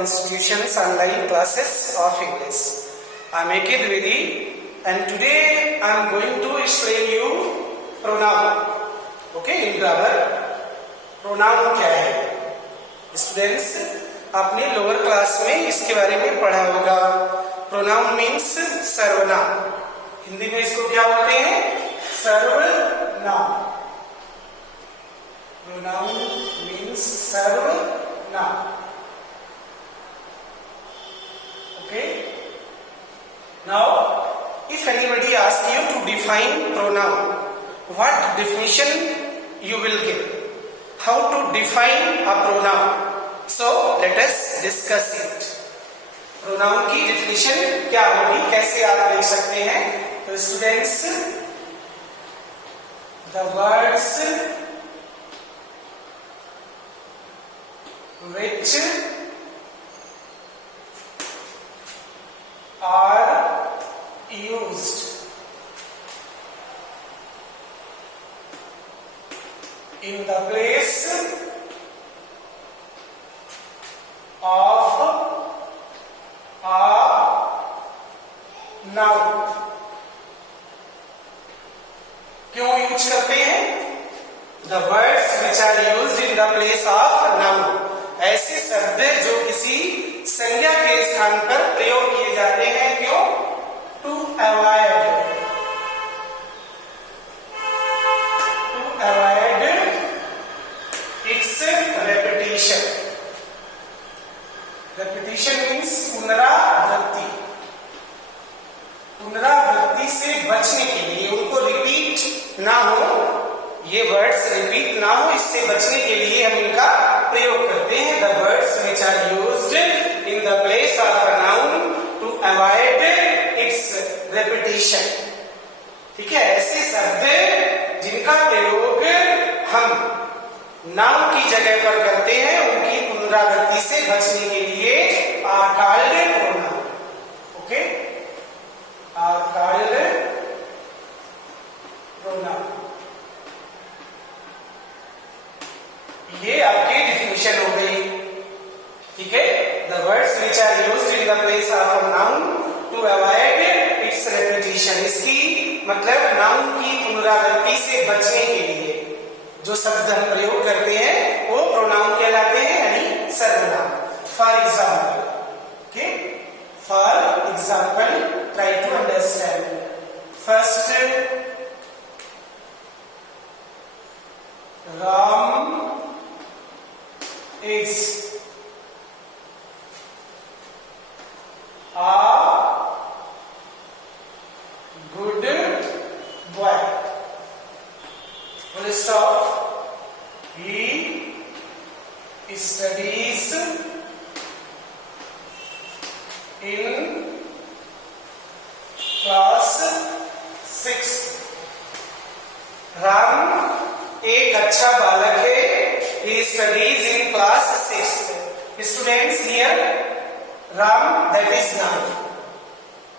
institutions online classes of English. I am Ekid Vedi and today I am going to explain you pronoun. Okay, in grammar pronoun क्या है? Students, आपने lower class में इसके बारे में पढ़ा होगा. प्रोनाउन मीन्स सर्वनाम. हिंदी में इसको क्या बोलते हैं? सर्वनाम. प्रोनाउन मीन्स सर्वनाम. Okay. Now, if anybody asks you to define pronoun, what definition you will give? How to define a pronoun? So let us discuss it. Pronoun की डेफिनेशन क्या होगी, कैसे आप लिख सकते हैं? तो students, the words which are used in the place of a noun. क्यों यूज करते हैं? The words which are used in the place of noun. ऐसे शब्द जो किसी संज्ञा के स्थान पर प्रयोग किए जाते हैं. क्यों? To avoid its repetition. Repetition means पुनरावृत्ति. पुनरावृत्ति से बचने के लिए, उनको रिपीट ना हो, ये वर्ड्स रिपीट ना हो, इससे बचने के लिए हम इनका प्रयोग करते हैं. The words which are used in the place of a noun to avoid its repetition. ठीक है, ऐसे शब्द जिनका प्रयोग हम नाउन की जगह पर करते हैं, उनकी पुनरावृत्ति से बचने के लिए are called pronoun. Okay, are called pronoun. ये आपकी डिफिनेशन हो गई. ठीक है, the words which are used in the place of a noun to avoid its repetition. इसकी मतलब नाउन की पुनरावृत्ति से बचने के लिए जो शब्द हम प्रयोग करते हैं वो प्रोनाउन कहलाते हैं, यानी सर्वनाम. For example, okay, for example try to understand. First, Ram is a good boy. Full stop. He studies in class 6. राम एक अच्छा बालक है. He studies in class 6. Students, here Ram, that is noun.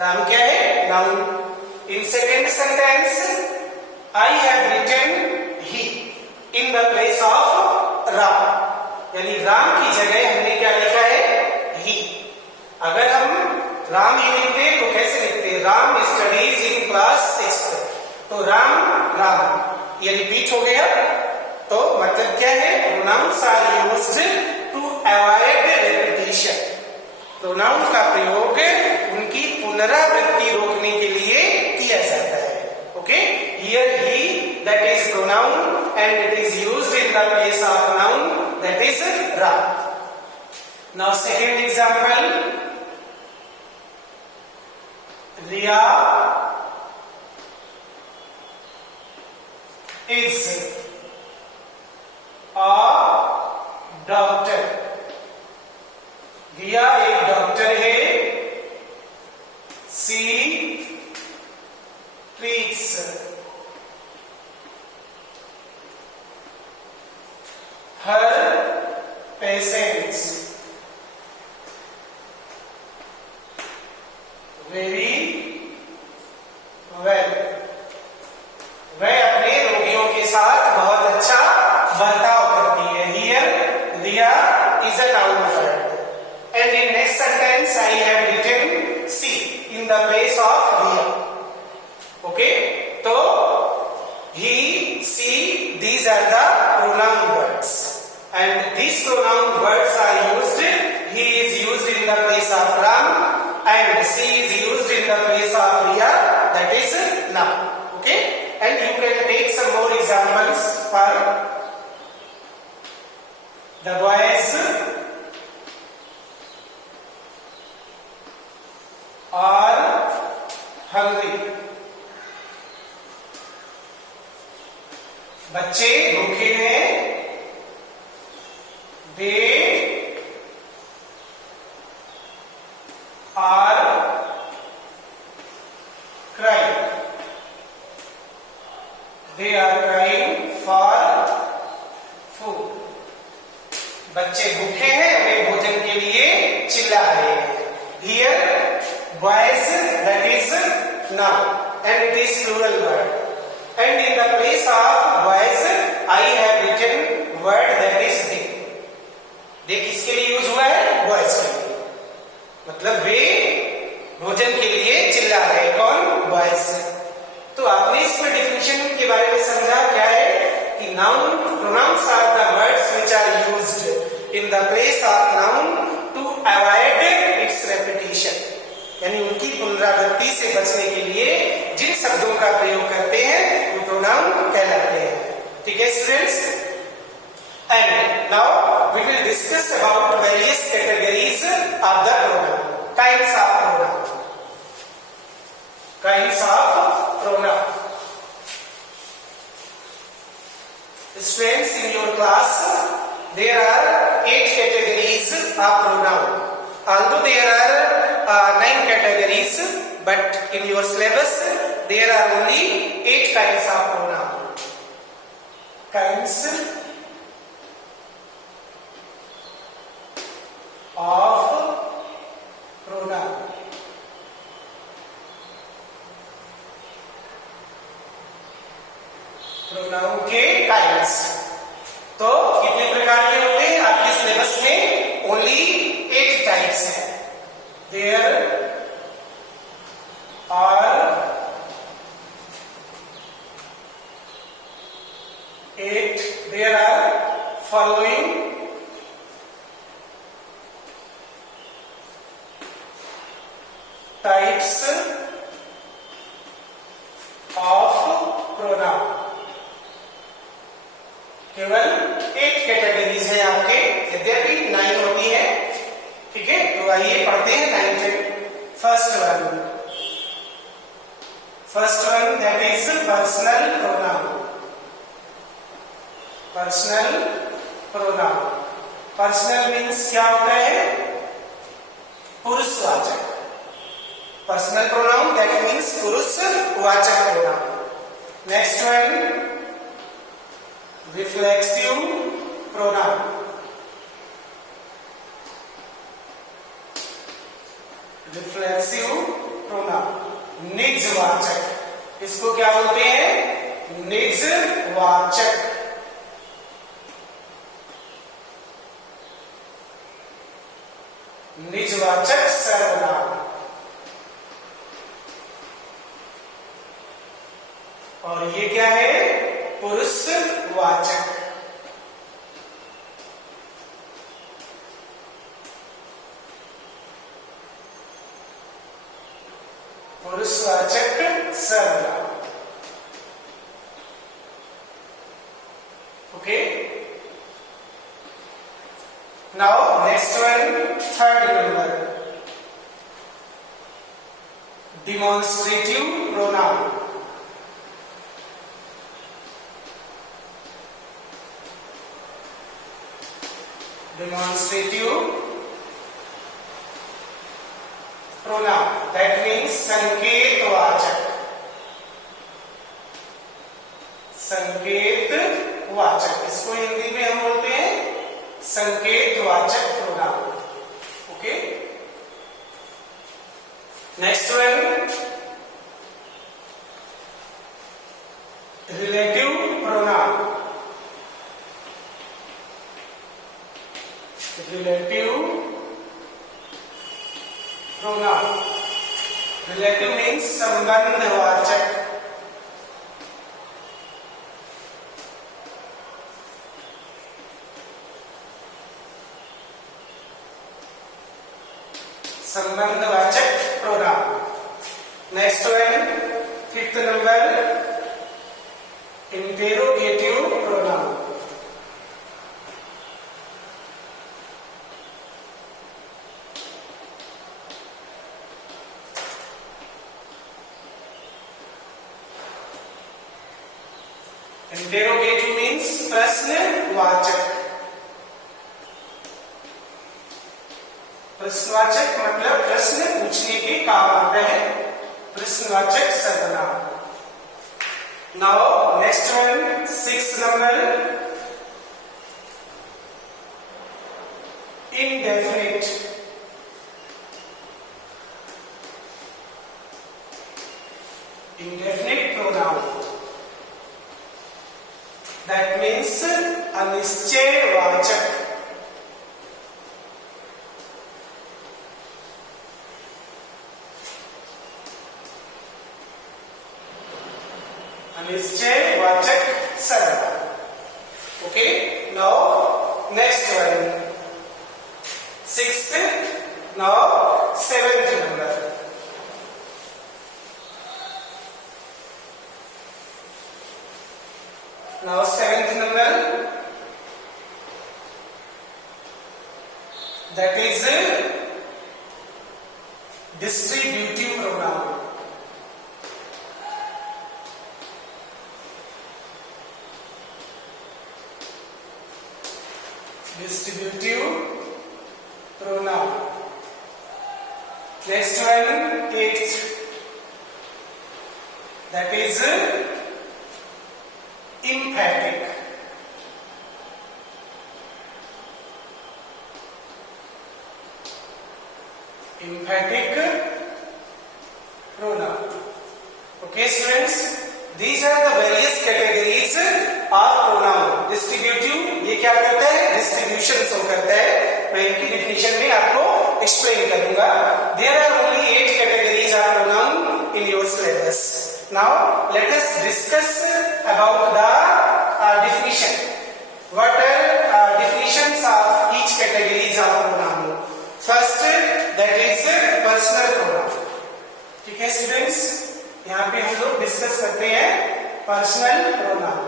Ram क्या है? Noun. In second sentence, I have written he in the place of Ram. यानी राम की जगह हमने क्या लिखा है? he. अगर हम राम ही लिखते तो कैसे लिखते? Ram studies in class 6. तो राम ये रिपीट हो गया. तो मतलब क्या है? Pronouns are used to avoid repetition. Pronoun का प्रयोग उनकी पुनरावृत्ति रोकने के लिए किया जाता है. Okay, here he, that is pronoun and it is used in the place of noun, that is Ram. Now second example, Riya is doctor. Riya एक डॉक्टर है. She treats her patients very well. वह अपने रोगियों के साथ बहुत अच्छा बर्ताव करती है. Here Riya is a noun word and students, I have written see in the place of here. Okay, so he, she, these are the pronoun words, and these pronoun words are used. He is used in the place of Ram, and she is used in the place of Riya, that is now. Okay, and you can take some more examples for the boys are hungry. बच्चे भूखे हैं. They are crying. They are crying for food. बच्चे भूखे हैं, वे भोजन के लिए चिल्ला रहे हैं. Here boys, that is noun, and it is plural word, and in the place of boys I have written word that is they. they किसके लिए यूज हुआ है? boys के लिए. मतलब वे भोजन के लिए चिल्ला रहे. कौन? boys. तो आपने इसमें डेफिनेशन के बारे में समझा क्या है कि noun pronouns are the words which are used in the place of noun to avoid its repetition. यानी उनकी पुनरावृत्ति से बचने के लिए जिन शब्दों का प्रयोग करते हैं वो प्रोनाउन कहलाते हैं. ठीक है students, and now we will discuss about various categories of the pronoun. Kinds of pronoun. Kinds of pronoun. Students, in your class there are 8 categories of pronoun. Although there are 9 categories, but in your syllabus there are only 8 kinds of pronoun. Kinds of pronoun. Pronoun के kinds. तो कितने प्रकार के होते हैं? आपके सिलेबस में ओनली 8 टाइप्स हैं. There are 8. There are following types of pronoun. केवल 8 कैटेगरीज हैं आपके, यद्यपि 9 होती है. ठीक है, तो आइए पढ़ते हैं 9. First one that is personal pronoun. Personal pronoun. Personal means क्या होता है? पुरुषवाचक. पर्सनल प्रोनाउन दैट मीन्स पुरुषवाचक pronoun. Next one reflexive pronoun. Reflexive pronoun निजवाचक. इसको क्या बोलते हैं? निजवाचक. निजवाचक सर्वनाम. और ये क्या है? पुरुषवाचक. पुरुषवाचक सर्वनाम. Okay, now next one, third number, demonstrative pronoun. demonstrative pronoun, that means संकेतवाचक. संकेतवाचक, इसको हिंदी में हम बोलते हैं संकेतवाचक pronoun. Okay, next one, relative pronoun. Relative pronoun. Relative means संबंधवाचक. संबंधवाचक pronoun. Next one, fifth number, interrogative pronoun. Interrogative means प्रश्नवाचक. प्रश्नवाचक मतलब प्रश्न पूछने के काम आता है. प्रश्नवाचक सर्वनाम. Now next one, six number, indefinite. Indefinite pronoun. That means अनिश्चयवाचक. अनिश्चयवाचक सर्वनाम. Okay. Now next one, sixth. Now seventh number, now seventh number, that is distributive pronoun. Distributive pronoun. Next one, eighth, that is emphatic. Emphatic pronoun. Okay students, these are the various categories of pronoun. Distributive, ये क्या करता है? Distribution show करता है. मैं इनकी definition में आपको explain करूंगा. There are only 8 categories of pronoun in your syllabus. Now let us discuss about the definition. What are definitions of each categories of pronoun? First, that is personal pronoun. ठीक है स्टूडेंट्स, यहाँ पे हम लोग डिस्कस करते हैं पर्सनल प्रोनाउन.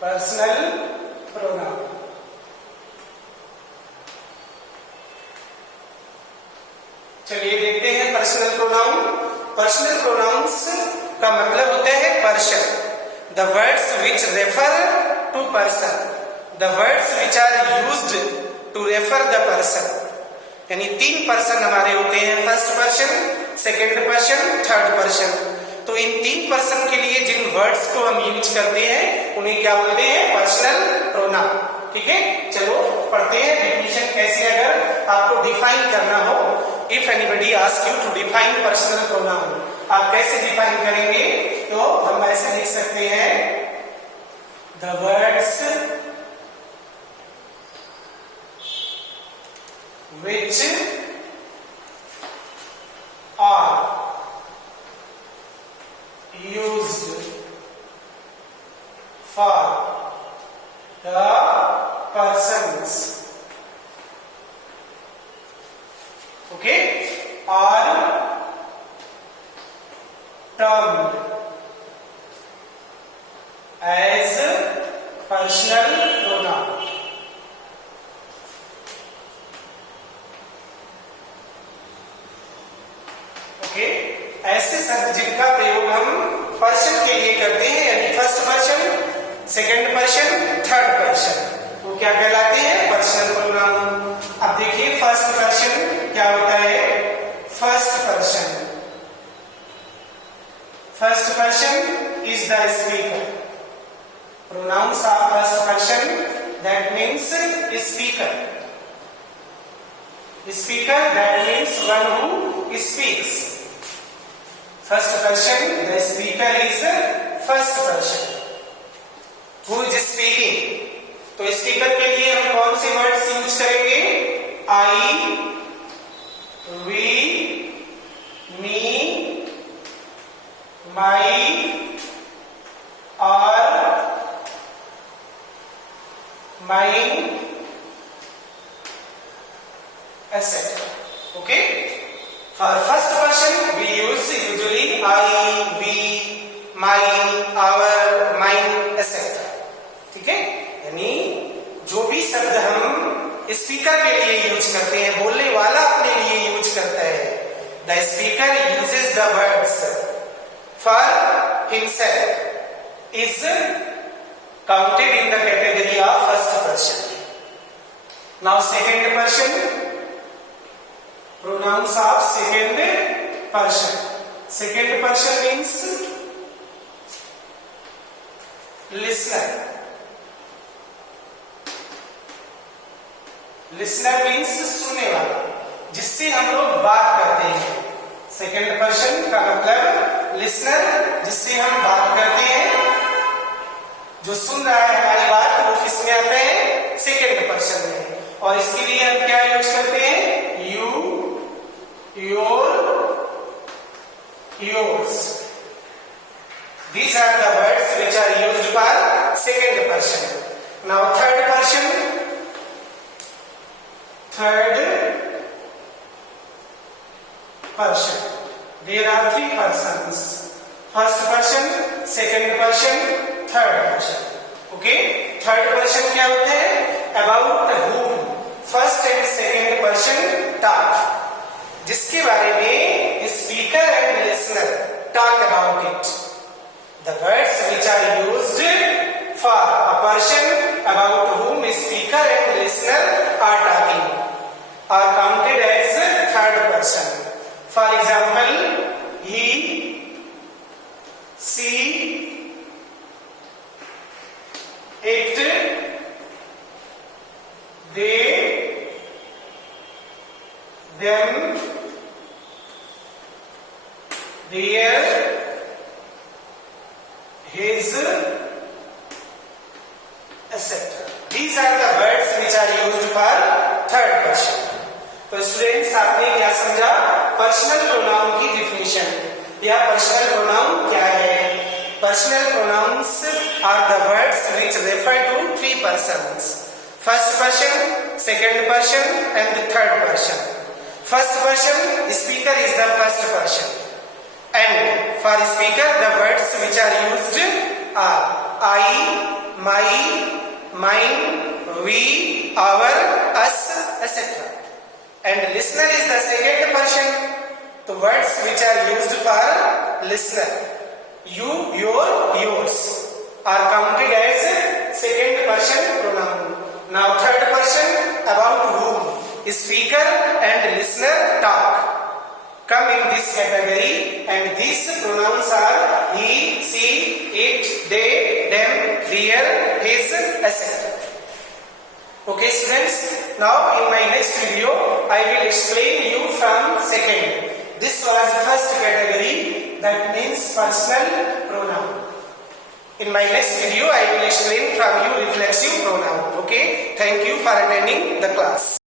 Personal pronoun. चलिए देखते हैं पर्सनल प्रोनाउन. पर्सनल प्रोनाउंस का मतलब होता है person. The words which refer to person. The words which are used to refer the person. यानी 3 पर्सन हमारे होते हैं. First person, second person, third person. तो इन 3 पर्सन के लिए जिन वर्ड्स को हम यूज करते हैं उन्हें क्या बोलते हैं? Personal pronoun. ठीक है, चलो पढ़ते हैं डिफिनेशन कैसे अगर आपको डिफाइन करना हो. If anybody asks you to define personal pronoun, आप कैसे डिफाइन करेंगे? तो हम ऐसे लिख सकते हैं, the words which are used for the persons, okay, are termed as personal pronoun. Okay, ऐसे शब्द जिनका प्रयोग हम पर्सन के लिए करते हैं, यानी first person, second person, third person, वो क्या कहलाते हैं? Personal pronoun. अब देखिए फर्स्ट पर्सन क्या होता है? First person. First person is the speaker. Pronouns of first person, that means speaker. Speaker, that means one who speaks. First person, the speaker is first person who is speaking. तो स्पीकर के लिए हम कौन से words use करेंगे? I, we, me, my, our, mine, etc. Okay. For first person we use usually I, we, my, our, mine, etc. ठीक है, यानी जो भी शब्द हम स्पीकर के लिए यूज करते हैं, बोलने वाला अपने लिए यूज करता है, the speaker uses the words for himself is counted in the category of first person. Now second person, pronouns of second person. Second person means listener. Listener means सुनने वाला, जिससे हम लोग बात करते हैं. सेकेंड पर्सन का मतलब लिसनर, जिससे हम बात करते हैं, जो सुन रहा है हमारी बात, वो किस में आता है? सेकेंड पर्सन में. और इसके लिए हम क्या यूज करते हैं? You, your, yours. These are the words which are used for second person. Now third person. Third person. There are three persons. First person, second person, third person. Okay? Third person क्या होते हैं? About whom first and second person talk. जिसके बारे में speaker and listener talk about it. The words which are used for a person about whom speaker and listener are talking are counted as third person. For example, he, she, it, they, them, their, his, etc. These are the words which are used for third person. तो students, आपने क्या समझा? Personal pronoun की definition या personal pronoun क्या है? Personal pronouns are the words which refer to three persons. First person, second person and the third person. First person, speaker is the first person. And for speaker, the words which are used are I, my, mine, we, our, us, etc. And listener is the second person. The words which are used for listener, you, your, yours, are counted as second person pronoun. Now third person, about whom speaker and listener talk, come in this category, and these pronouns are he, she, it, they, them, their, his, etc. Okay students, now in my next video I will explain you from second. This was first category, that means personal pronoun. In my next video I will explain from you reflexive pronoun. Okay, thank you for attending the class.